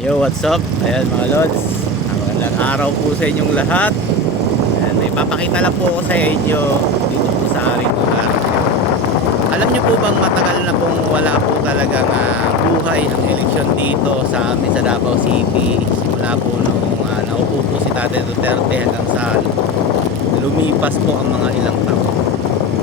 Yo, what's up? Ayan mga lods. Magandang araw po sa inyong lahat. Ayan, may papakita lang po ako sa inyo dito po sa aring lugar. Alam niyo po bang matagal na pong wala po talagang ah, buhay ang eleksyon dito sa amin sa Davao City. Simula po nung uh, naupo po si Tate Duterte hanggang sa lumipas po ang mga ilang taon.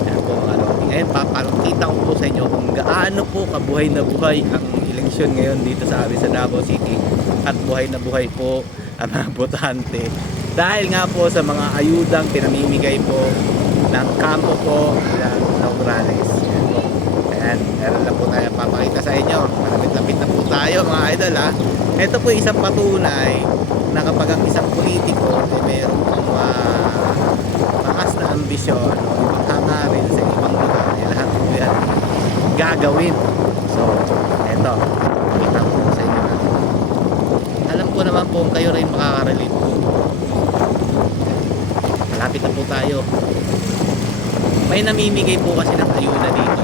Ayan po mga lodi. Ngayon, papakita ko po sa inyo kung gaano po kabuhay na buhay ang eleksyon ngayon dito sa amin sa Davao City. At buhay na buhay po ang mga botante. Dahil nga po sa mga ayudang pinamimigay po ng kampo po ng Nograles. Ayan meron lang po tayo papakita sa inyo. Malapit-lapit na po tayo mga idol ha. Ito po isang patunay na kapag ang isang politiko ay meron pang ah, taas na ambisyon o ibang hangarin sa ibang lugar, eh, lahat po yan gagawin. So, eto, kita ko po sa inyo na. Alam ko naman po kung kayo rin makaka-relate po. Malapit na po tayo. May namimigay po kasi ng ayuda dito.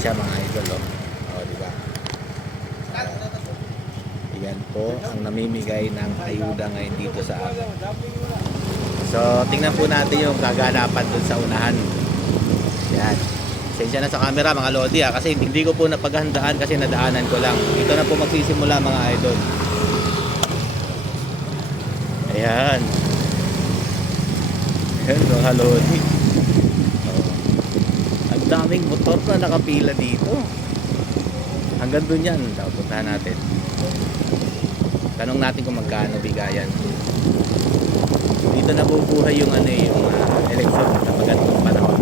Siya mga idol oh. Oh, di ba? Yan po ang namimigay ng ayuda ngayon dito sa amin. So, tingnan po natin yung kaganapan dun sa unahan. Yan. Sensya na sa camera mga lodi ha, kasi hindi ko po napaghandaan kasi nadaanan ko lang. Ito na po magsisimula mga idol. Ayan. Ayan mga lodi. Oh. Ang daming motor na nakapila dito. Hanggang dun yan. Puntahan natin. Tanong natin kung magkano bigayan. Dito nabubuhay yung ano eh, yung uh, election sa magandang panahon.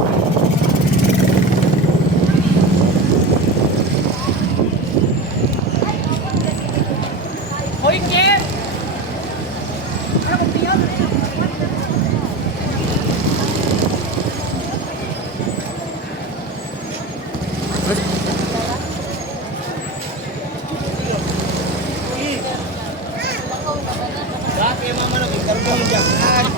Hoy, Kim mama na karbong dyan. Yan yung mama. Yan. Ito yung pita. Tatanong tayo. Tatanong tayo. Kung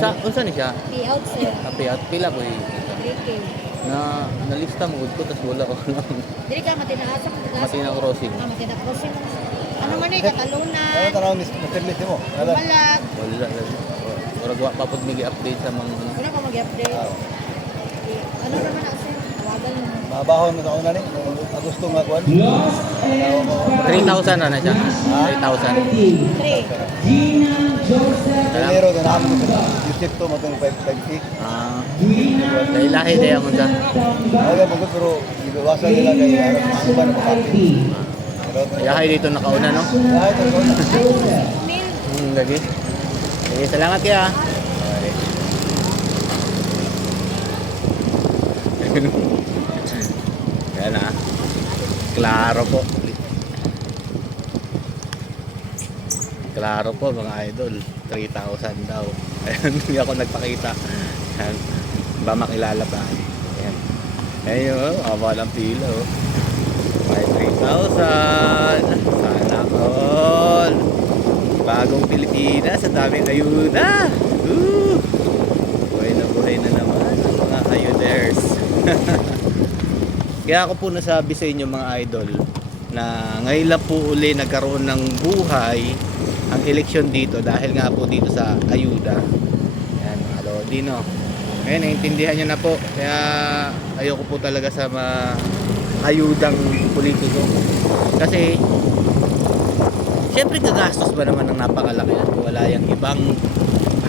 Sa, unsa ni siya? Payout sir. Happy out pila ko eh. Retail. Na nalista mo gud ko tas wala ko lang. Dili ka matinaasa ko. Matina crossing. Ah, matina crossing. Ano man eh, Katalunan. Ano tanaw ni maternity mo? Malag. Wala lang. Murag wa pa pud migi update sa mga Wala ka mag-update. Ah, Ano naman na sir? Tawagan mo. Mabahon mo taon na ni. Agosto nga kuan. 3,000 na na siya. 3,000. 3. Enero na namin. Yusip to matong 550. Ah. Dahil lahi day ang unsa. Aga mo pero ibawasan nila kay harap ko pati. Pero Yahay dito nakauna no. ang kuan. Mail. Hmm, lagi. Eh, salamat kaya. Yan ah. Klaro po. Klaro po mga idol. 3,000 daw. Ayan, hindi ako nagpakita. Ayan. Ba makilala ba? Ayan. Ayun, oh, haba ng pila oh. May 3,000. Sana all. Bagong Pilipinas, ang daming ayuda. Woo! Buhay na buhay na naman ang mga ayuders. Kaya ako po nasabi sa inyo mga idol na ngayon lang po uli nagkaroon ng buhay ang eleksyon dito dahil nga po dito sa ayuda. Yan mga lodi no. Ngayon naiintindihan nyo na po. Kaya ayoko po talaga sa mga ayudang politiko. Kasi Siyempre gagastos ba naman ng napakalaki kung wala yung ibang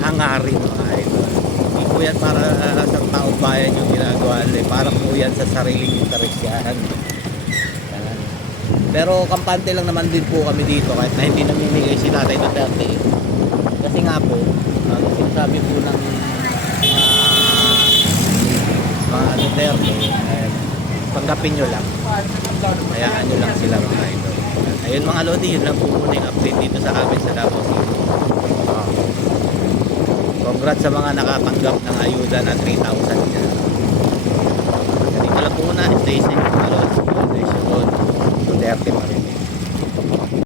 hangarin mga idol. Hindi po yan para sa taong bayan yung ginagawa nila. eh. Para po yan sa sariling interest yan. Pero kampante lang naman din po kami dito kahit na hindi namimigay si Tatay Duterte. Kasi nga po, ano sinasabi po ng ah, mga Duterte, eh, tanggapin nyo lang. Hayaan nyo lang sila mga idol. Ayun mga Lodi, yun lang po muna yung update dito sa amin sa Davao City. Ah. Congrats sa mga nakatanggap ng ayuda na 3,000 niya. Ganito lang po muna. Stay safe. God bless you all. Duterte pa rin.